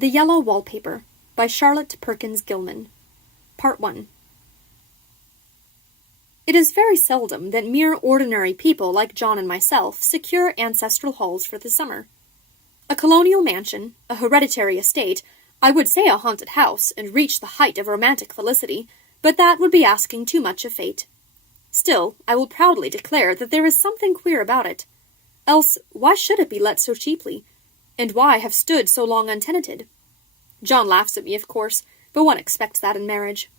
The Yellow Wallpaper by Charlotte Perkins Gilman. Part 1. It is very seldom that mere ordinary people like John and myself secure ancestral halls for the summer. A colonial mansion, a hereditary estate, I would say a haunted house, and reach the height of romantic felicity, but that would be asking too much of fate. Still, I will proudly declare that there is something queer about it. Else, why should it be let so cheaply? And why have stood so long untenanted? John laughs at me, of course, but one expects that in marriage.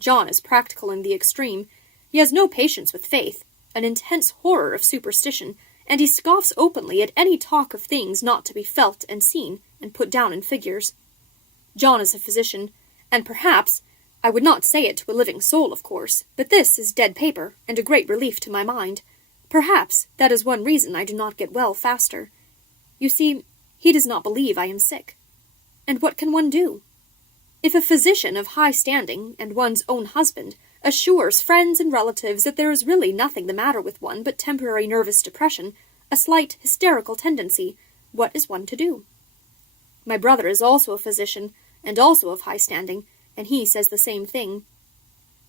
John is practical in the extreme. He has no patience with faith, an intense horror of superstition, and he scoffs openly at any talk of things not to be felt and seen and put down in figures. John is a physician, and perhaps, I would not say it to a living soul, of course, but this is dead paper, and a great relief to my mind. Perhaps that is one reason I do not get well faster. You see, he does not believe I am sick. And what can one do? If a physician of high standing, and one's own husband, assures friends and relatives that there is really nothing the matter with one but temporary nervous depression, a slight hysterical tendency, what is one to do? My brother is also a physician, and also of high standing, and he says the same thing.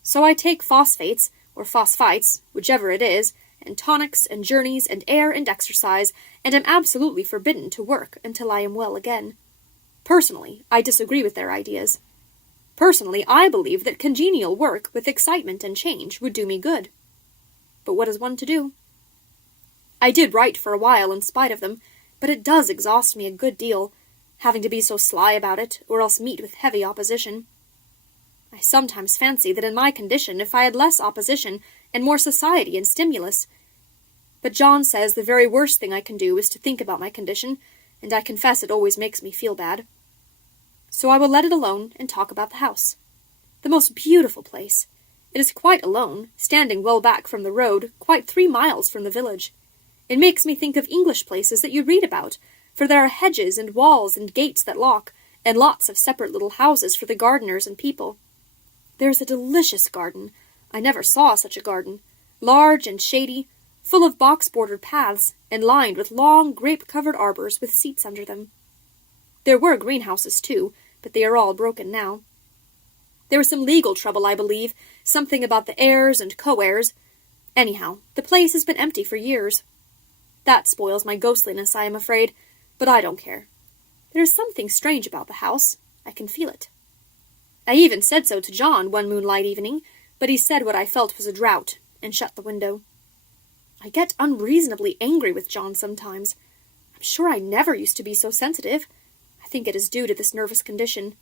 So I take phosphates, or phosphites, whichever it is, and tonics and journeys and air and exercise, and am absolutely forbidden to work until I am well again. Personally, I disagree with their ideas. Personally, I believe that congenial work with excitement and change would do me good. But what is one to do? I did write for a while in spite of them, but it does exhaust me a good deal, having to be so sly about it, or else meet with heavy opposition. I sometimes fancy that in my condition, if I had less opposition, and more society and stimulus. But John says the very worst thing I can do is to think about my condition, and I confess it always makes me feel bad. So I will let it alone and talk about the house. The most beautiful place. It is quite alone, standing well back from the road, quite 3 miles from the village. It makes me think of English places that you read about, for there are hedges and walls and gates that lock, and lots of separate little houses for the gardeners and people. There is a delicious garden. I never saw such a garden. Large and shady, full of box-bordered paths, and lined with long, grape-covered arbors with seats under them. There were greenhouses, too, but they are all broken now. There was some legal trouble, I believe, something about the heirs and co-heirs. Anyhow, the place has been empty for years. That spoils my ghostliness, I am afraid, but I don't care. There is something strange about the house. I can feel it. I even said so to John one moonlight evening, but he said what I felt was a draught, and shut the window. I get unreasonably angry with John sometimes. I'm sure I never used to be so sensitive. I think it is due to this nervous condition.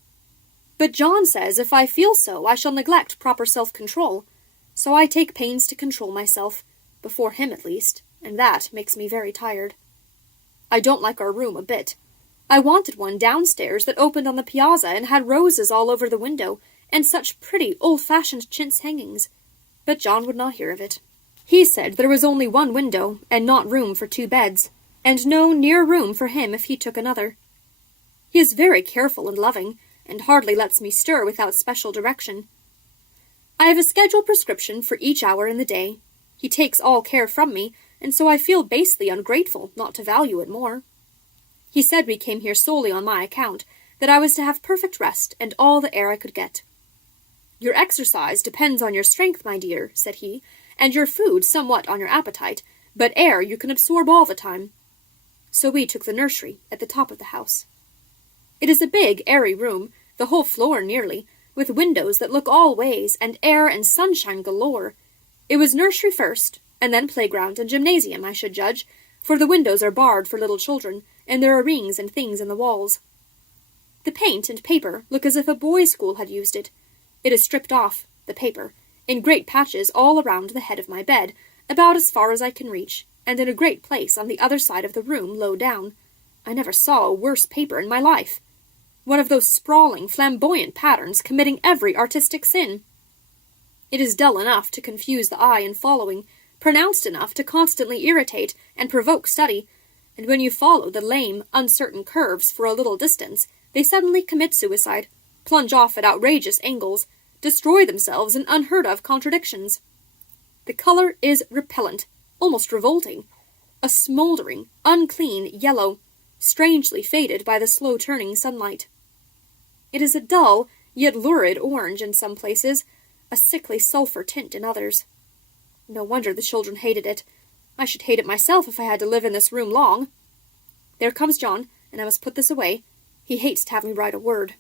But John says if I feel so, I shall neglect proper self-control, so I take pains to control myself, before him at least, and that makes me very tired. I don't like our room a bit. I wanted one downstairs that opened on the piazza and had roses all over the window, and such pretty old-fashioned chintz hangings. But John would not hear of it. He said there was only one window, and not room for 2 beds, and no near room for him if he took another. He is very careful and loving, and hardly lets me stir without special direction. I have a scheduled prescription for each hour in the day. He takes all care from me, and so I feel basely ungrateful not to value it more. He said we came here solely on my account, that I was to have perfect rest and all the air I could get. Your exercise depends on your strength, my dear, said he, and your food somewhat on your appetite, but air you can absorb all the time. So we took the nursery at the top of the house. It is a big, airy room, the whole floor nearly, with windows that look all ways, and air and sunshine galore. It was nursery first, and then playground and gymnasium, I should judge, for the windows are barred for little children, and there are rings and things in the walls. The paint and paper look as if a boys' school had used it. It is stripped off, the paper, in great patches all around the head of my bed, about as far as I can reach, and in a great place on the other side of the room, low down. I never saw a worse paper in my life. One of those sprawling, flamboyant patterns committing every artistic sin. It is dull enough to confuse the eye in following, pronounced enough to constantly irritate and provoke study, and when you follow the lame, uncertain curves for a little distance, they suddenly commit suicide, plunge off at outrageous angles, destroy themselves in unheard-of contradictions. The color is repellent, almost revolting, a smoldering, unclean yellow, strangely faded by the slow-turning sunlight. It is a dull, yet lurid orange in some places, a sickly sulphur tint in others. No wonder the children hated it. I should hate it myself if I had to live in this room long. There comes John, and I must put this away. He hates to have me write a word.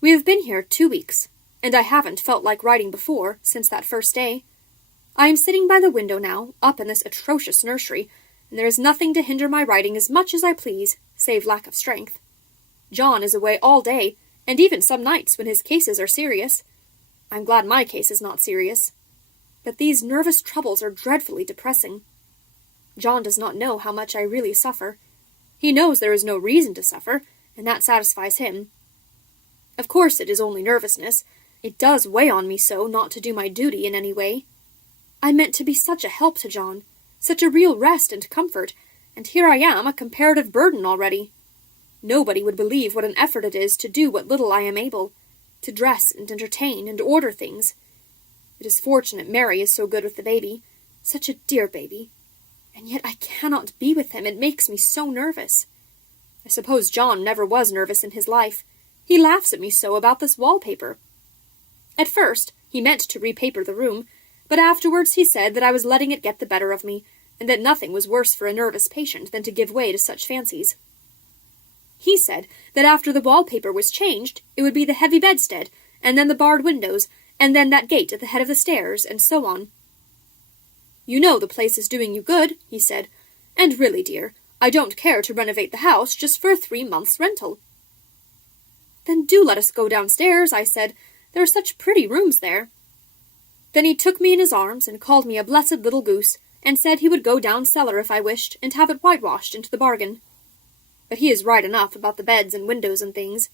We have been here 2 weeks, and I haven't felt like writing before since that first day. I am sitting by the window now, up in this atrocious nursery, and there is nothing to hinder my writing as much as I please, save lack of strength. John is away all day, and even some nights when his cases are serious. I'm glad my case is not serious. But these nervous troubles are dreadfully depressing. John does not know how much I really suffer. He knows there is no reason to suffer, and that satisfies him. Of course it is only nervousness. It does weigh on me so not to do my duty in any way. I meant to be such a help to John, such a real rest and comfort, and here I am, a comparative burden already. Nobody would believe what an effort it is to do what little I am able, to dress and entertain and order things. It is fortunate Mary is so good with the baby, such a dear baby, and yet I cannot be with him. It makes me so nervous. I suppose John never was nervous in his life. He laughs at me so about this wallpaper. At first, he meant to repaper the room, but afterwards he said that I was letting it get the better of me, and that nothing was worse for a nervous patient than to give way to such fancies. He said that after the wallpaper was changed, it would be the heavy bedstead, and then the barred windows, and then that gate at the head of the stairs, and so on. You know the place is doing you good, he said, and really, dear, I don't care to renovate the house just for a 3 months' rental. Then do let us go downstairs, I said. There are such pretty rooms there. Then he took me in his arms and called me a blessed little goose, and said he would go down cellar if I wished, and have it whitewashed into the bargain. But he is right enough about the beds and windows and things.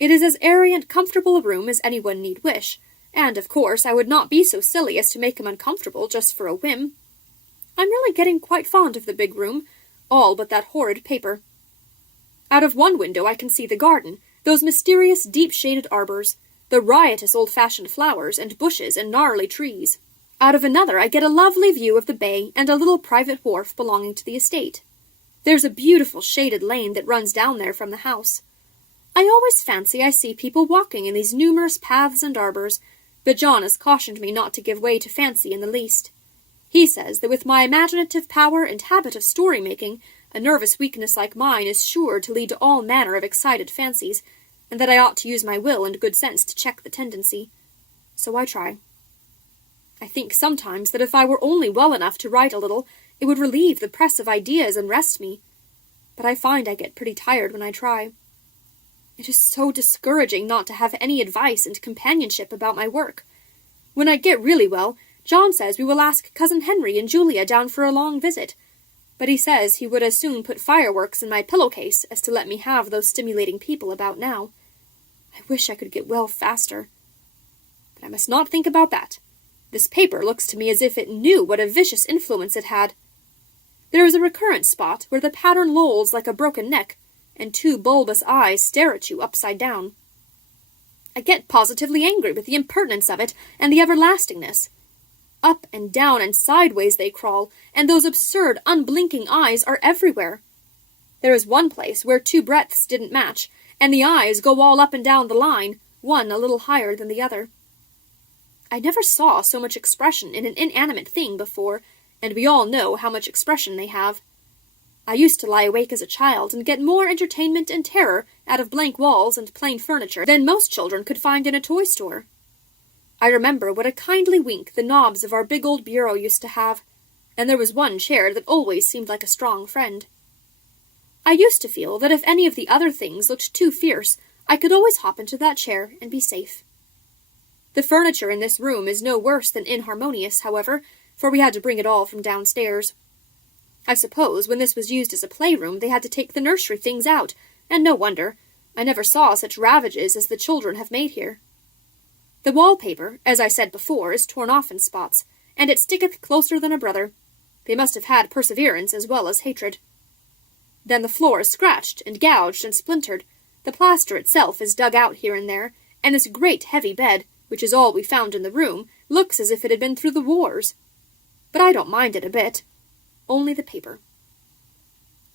It is as airy and comfortable a room as anyone need wish, and, of course, I would not be so silly as to make him uncomfortable just for a whim. I'm really getting quite fond of the big room, all but that horrid paper. Out of one window I can see the garden, those mysterious deep-shaded arbors, the riotous old-fashioned flowers and bushes and gnarly trees. Out of another I get a lovely view of the bay and a little private wharf belonging to the estate. There's a beautiful shaded lane that runs down there from the house. I always fancy I see people walking in these numerous paths and arbors, but John has cautioned me not to give way to fancy in the least. He says that with my imaginative power and habit of story-making, a nervous weakness like mine is sure to lead to all manner of excited fancies, and that I ought to use my will and good sense to check the tendency. So I try. I think sometimes that if I were only well enough to write a little, it would relieve the press of ideas and rest me. But I find I get pretty tired when I try. It is so discouraging not to have any advice and companionship about my work. When I get really well, John says we will ask Cousin Henry and Julia down for a long visit, but he says he would as soon put fireworks in my pillowcase as to let me have those stimulating people about now. I wish I could get well faster. But I must not think about that. This paper looks to me as if it knew what a vicious influence it had. There is a recurrent spot where the pattern lolls like a broken neck, and 2 bulbous eyes stare at you upside down. I get positively angry with the impertinence of it and the everlastingness. Up and down and sideways they crawl, and those absurd, unblinking eyes are everywhere. There is one place where 2 breadths didn't match, and the eyes go all up and down the line, one a little higher than the other. I never saw so much expression in an inanimate thing before, and we all know how much expression they have. I used to lie awake as a child and get more entertainment and terror out of blank walls and plain furniture than most children could find in a toy store. I remember what a kindly wink the knobs of our big old bureau used to have, and there was one chair that always seemed like a strong friend. I used to feel that if any of the other things looked too fierce, I could always hop into that chair and be safe. The furniture in this room is no worse than inharmonious, however, for we had to bring it all from downstairs. I suppose when this was used as a playroom they had to take the nursery things out, and no wonder. I never saw such ravages as the children have made here. The wallpaper, as I said before, is torn off in spots, and it sticketh closer than a brother. They must have had perseverance as well as hatred. Then the floor is scratched and gouged and splintered. The plaster itself is dug out here and there, and this great heavy bed, which is all we found in the room, looks as if it had been through the wars. But I don't mind it a bit. Only the paper.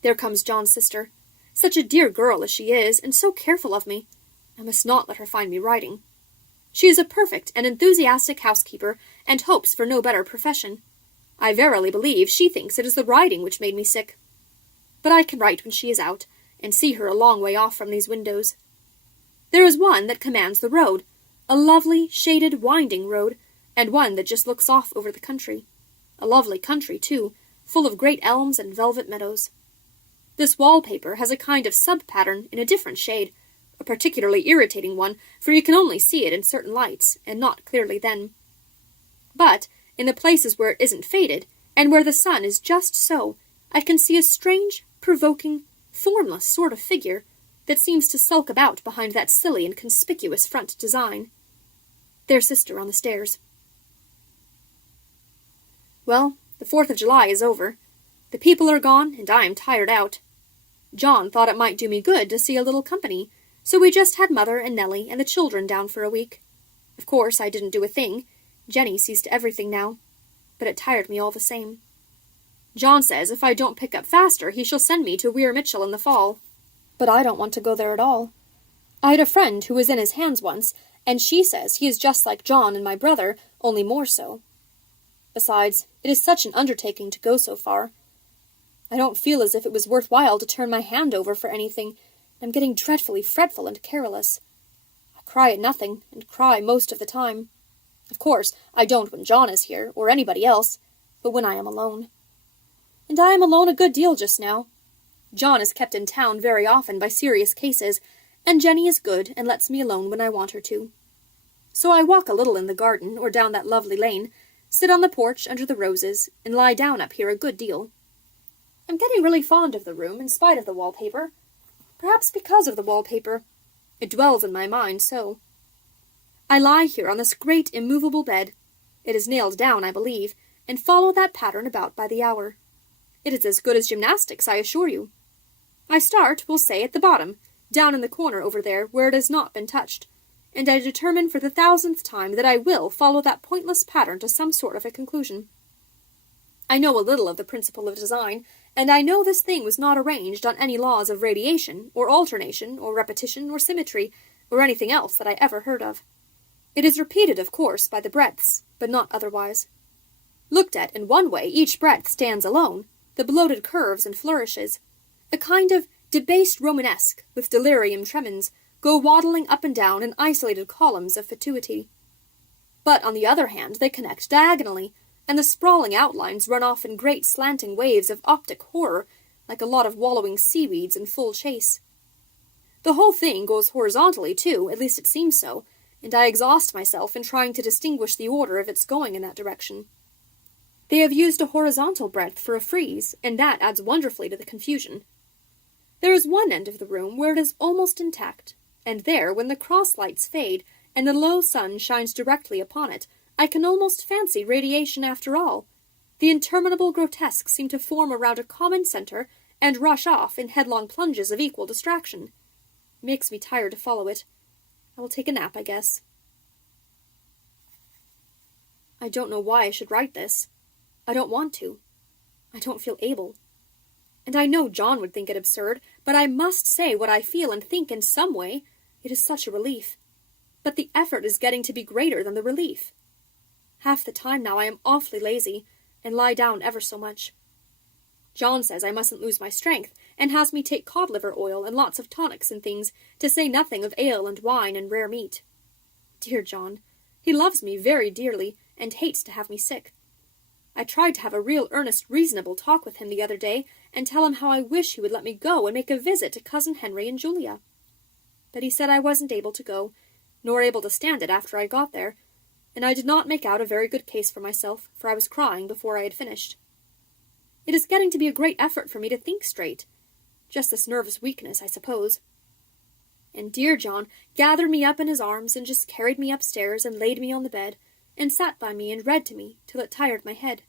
There comes John's sister. Such a dear girl as she is, and so careful of me. I must not let her find me writing. She is a perfect and enthusiastic housekeeper, and hopes for no better profession. I verily believe she thinks it is the riding which made me sick. But I can write when she is out, and see her a long way off from these windows. There is one that commands the road, a lovely, shaded, winding road, and one that just looks off over the country. A lovely country, too, full of great elms and velvet meadows. This wallpaper has a kind of sub-pattern in a different shade, a particularly irritating one, for you can only see it in certain lights, and not clearly then. But, in the places where it isn't faded, and where the sun is just so, I can see a strange, provoking, formless sort of figure that seems to sulk about behind that silly and conspicuous front design. There's sister on the stairs. Well, the 4th of July is over. The people are gone, and I am tired out. John thought it might do me good to see a little company, so we just had Mother and Nellie and the children down for a week. Of course, I didn't do a thing. Jenny sees to everything now. But it tired me all the same. John says if I don't pick up faster, he shall send me to Weir Mitchell in the fall. But I don't want to go there at all. I had a friend who was in his hands once, and she says he is just like John and my brother, only more so. Besides, it is such an undertaking to go so far. I don't feel as if it was worth while to turn my hand over for anything. I'm getting dreadfully fretful and careless. I cry at nothing, and cry most of the time. Of course, I don't when John is here, or anybody else, but when I am alone. And I am alone a good deal just now. John is kept in town very often by serious cases, and Jenny is good and lets me alone when I want her to. So I walk a little in the garden, or down that lovely lane, sit on the porch under the roses, and lie down up here a good deal. I'm getting really fond of the room in spite of the wallpaper. Perhaps because of the wallpaper. It dwells in my mind so. I lie here on this great immovable bed. It is nailed down, I believe, and follow that pattern about by the hour. It is as good as gymnastics, I assure you. I start, we'll say, at the bottom, down in the corner over there, where it has not been touched, and I determine for the 1000th time that I will follow that pointless pattern to some sort of a conclusion. I know a little of the principle of design, and I know this thing was not arranged on any laws of radiation, or alternation, or repetition, or symmetry, or anything else that I ever heard of. It is repeated, of course, by the breadths, but not otherwise. Looked at in one way, each breadth stands alone, the bloated curves and flourishes. A kind of debased Romanesque, with delirium tremens, go waddling up and down in isolated columns of fatuity. But, on the other hand, they connect diagonally, and the sprawling outlines run off in great slanting waves of optic horror, like a lot of wallowing seaweeds in full chase. The whole thing goes horizontally, too, at least it seems so, and I exhaust myself in trying to distinguish the order of its going in that direction. They have used a horizontal breadth for a frieze, and that adds wonderfully to the confusion. There is one end of the room where it is almost intact, and there, when the cross lights fade, and the low sun shines directly upon it, I can almost fancy radiation after all. The interminable grotesques seem to form around a common centre, and rush off in headlong plunges of equal distraction. It makes me tired to follow it. I will take a nap, I guess. I don't know why I should write this. I don't want to. I don't feel able. And I know John would think it absurd, but I must say what I feel and think in some way. It is such a relief. But the effort is getting to be greater than the relief. Half the time now I am awfully lazy, and lie down ever so much. John says I mustn't lose my strength, and has me take cod liver oil and lots of tonics and things, to say nothing of ale and wine and rare meat. Dear John, he loves me very dearly, and hates to have me sick. I tried to have a real earnest, reasonable talk with him the other day, and tell him how I wish he would let me go and make a visit to Cousin Henry and Julia. But he said I wasn't able to go, nor able to stand it after I got there, and I did not make out a very good case for myself, for I was crying before I had finished. It is getting to be a great effort for me to think straight. Just this nervous weakness, I suppose. And dear John gathered me up in his arms and just carried me upstairs and laid me on the bed, and sat by me and read to me till it tired my head.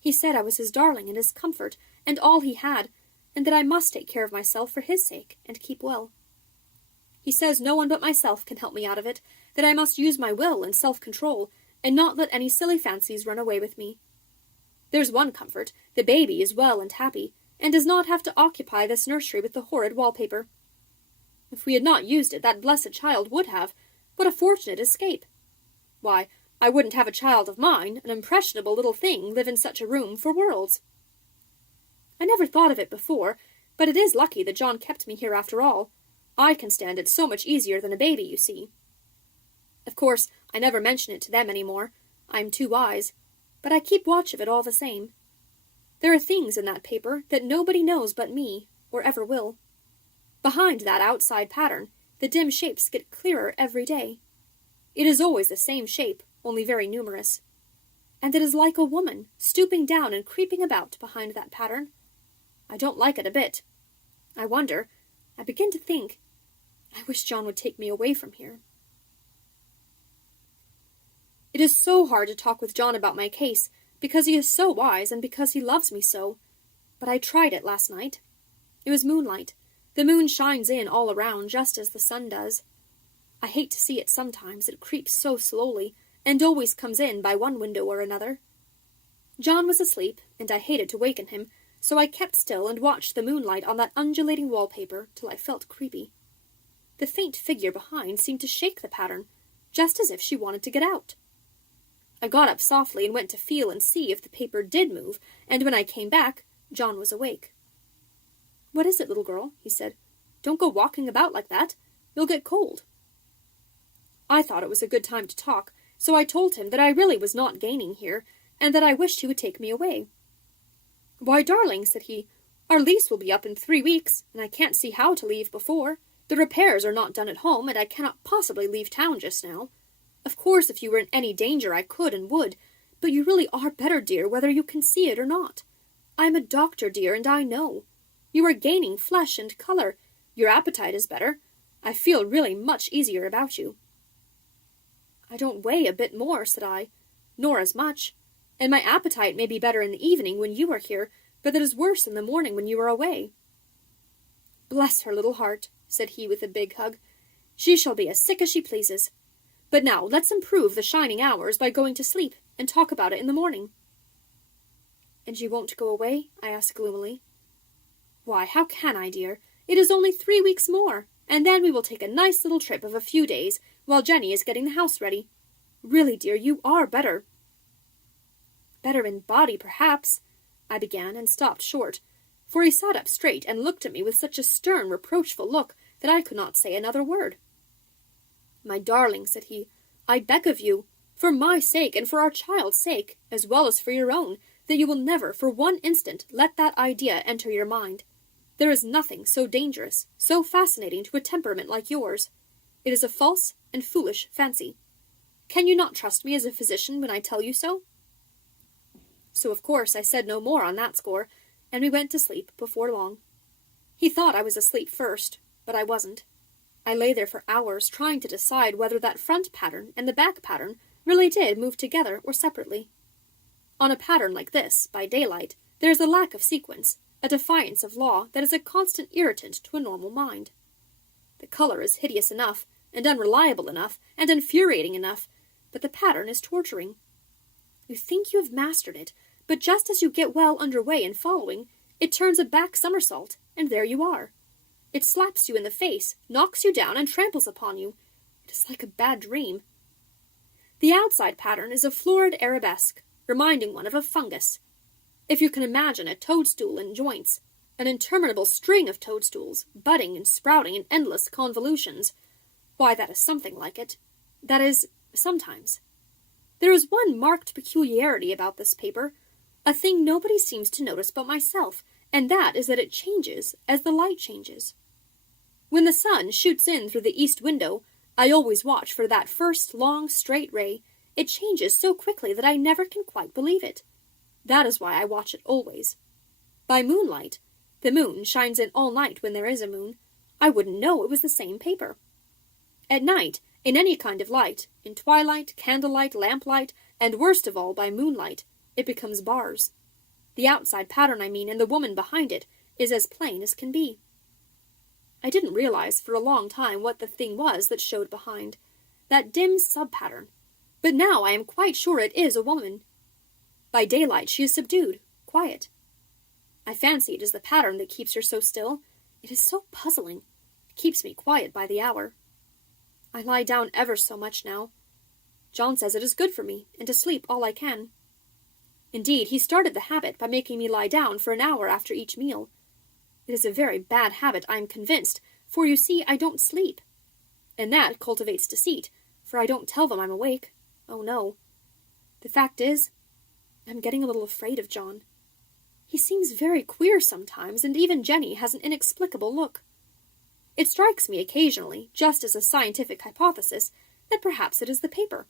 He said I was his darling and his comfort, and all he had, and that I must take care of myself for his sake, and keep well. He says no one but myself can help me out of it, that I must use my will and self-control, and not let any silly fancies run away with me. There's one comfort, the baby is well and happy, and does not have to occupy this nursery with the horrid wallpaper. If we had not used it, that blessed child would have. What a fortunate escape! Why, I wouldn't have a child of mine, an impressionable little thing, live in such a room for worlds. I never thought of it before, but it is lucky that John kept me here after all. I can stand it so much easier than a baby, you see. Of course, I never mention it to them any more. I'm too wise, but I keep watch of it all the same. There are things in that paper that nobody knows but me, or ever will. Behind that outside pattern, the dim shapes get clearer every day. It is always the same shape, only very numerous. And it is like a woman, stooping down and creeping about behind that pattern. I don't like it a bit. I begin to think, I wish John would take me away from here. It is so hard to talk with John about my case, because he is so wise and because he loves me so. But I tried it last night. It was moonlight. The moon shines in all around, just as the sun does. I hate to see it sometimes, it creeps so slowly, and always comes in by one window or another. John was asleep, and I hated to waken him, so I kept still and watched the moonlight on that undulating wallpaper till I felt creepy. The faint figure behind seemed to shake the pattern, just as if she wanted to get out. I got up softly and went to feel and see if the paper did move, and when I came back, John was awake. "What is it, little girl?" he said. "Don't go walking about like that. You'll get cold." I thought it was a good time to talk, so I told him that I really was not gaining here, and that I wished he would take me away. "Why, darling," said he, "our lease will be up in 3 weeks, and I can't see how to leave before. The repairs are not done at home, and I cannot possibly leave town just now. Of course, if you were in any danger, I could and would, but you really are better, dear, whether you can see it or not. I am a doctor, dear, and I know. You are gaining flesh and color. Your appetite is better. I feel really much easier about you." "I don't weigh a bit more," said I, "nor as much. And my appetite may be better in the evening when you are here, but it is worse in the morning when you are away." "Bless her little heart," said he with a big hug. "She shall be as sick as she pleases. But now let's improve the shining hours by going to sleep and talk about it in the morning." "And you won't go away?" I asked gloomily. "Why, how can I, dear? It is only 3 weeks more, and then we will take a nice little trip of a few days while Jenny is getting the house ready. Really, dear, you are better." "Better in body, perhaps," I began, and stopped short, for he sat up straight and looked at me with such a stern, reproachful look that I could not say another word. "My darling," said he, "I beg of you, for my sake and for our child's sake, as well as for your own, that you will never for one instant let that idea enter your mind. There is nothing so dangerous, so fascinating to a temperament like yours. It is a false and foolish fancy. Can you not trust me as a physician when I tell you so?" So of course I said no more on that score, and we went to sleep before long. He thought I was asleep first, but I wasn't. I lay there for hours trying to decide whether that front pattern and the back pattern really did move together or separately. On a pattern like this, by daylight, there is a lack of sequence, a defiance of law that is a constant irritant to a normal mind. The color is hideous enough, and unreliable enough, and infuriating enough, but the pattern is torturing. You think you have mastered it, but just as you get well under way in following, it turns a back somersault, and there you are. It slaps you in the face, knocks you down, and tramples upon you. It is like a bad dream. The outside pattern is a florid arabesque, reminding one of a fungus. If you can imagine a toadstool in joints, an interminable string of toadstools, budding and sprouting in endless convolutions, why, that is something like it. That is, sometimes. There is one marked peculiarity about this paper, a thing nobody seems to notice but myself, and that is that it changes as the light changes. When the sun shoots in through the east window, I always watch for that first long, straight ray. It changes so quickly that I never can quite believe it. That is why I watch it always. By moonlight, the moon shines in all night when there is a moon, I wouldn't know it was the same paper. At night, in any kind of light, in twilight, candlelight, lamplight, and worst of all by moonlight, it becomes bars. The outside pattern, I mean, and the woman behind it, is as plain as can be. I didn't realize for a long time what the thing was that showed behind, that dim sub-pattern, but now I am quite sure it is a woman. By daylight she is subdued, quiet. I fancy it is the pattern that keeps her so still. It is so puzzling. It keeps me quiet by the hour. I lie down ever so much now. John says it is good for me, and to sleep all I can. Indeed, he started the habit by making me lie down for an hour after each meal. It is a very bad habit, I am convinced, for you see I don't sleep. And that cultivates deceit, for I don't tell them I'm awake. Oh, no. The fact is, I'm getting a little afraid of John. He seems very queer sometimes, and even Jenny has an inexplicable look. It strikes me occasionally, just as a scientific hypothesis, that perhaps it is the paper.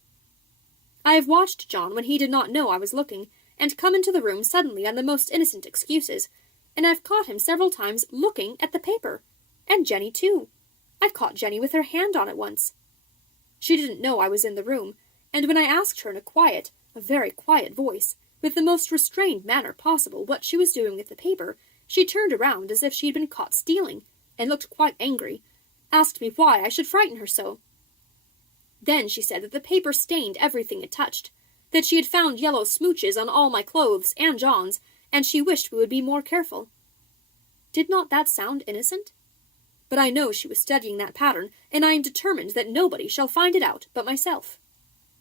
I have watched John when he did not know I was looking, and come into the room suddenly on the most innocent excuses, and I've caught him several times looking at the paper. And Jenny, too. I caught Jenny with her hand on it once. She didn't know I was in the room, and when I asked her in a very quiet voice, with the most restrained manner possible, what she was doing with the paper, she turned around as if she had been caught stealing, and looked quite angry, asked me why I should frighten her so. Then she said that the paper stained everything it touched, that she had found yellow smooches on all my clothes and John's, and she wished we would be more careful. Did not that sound innocent? But I know she was studying that pattern, and I am determined that nobody shall find it out but myself.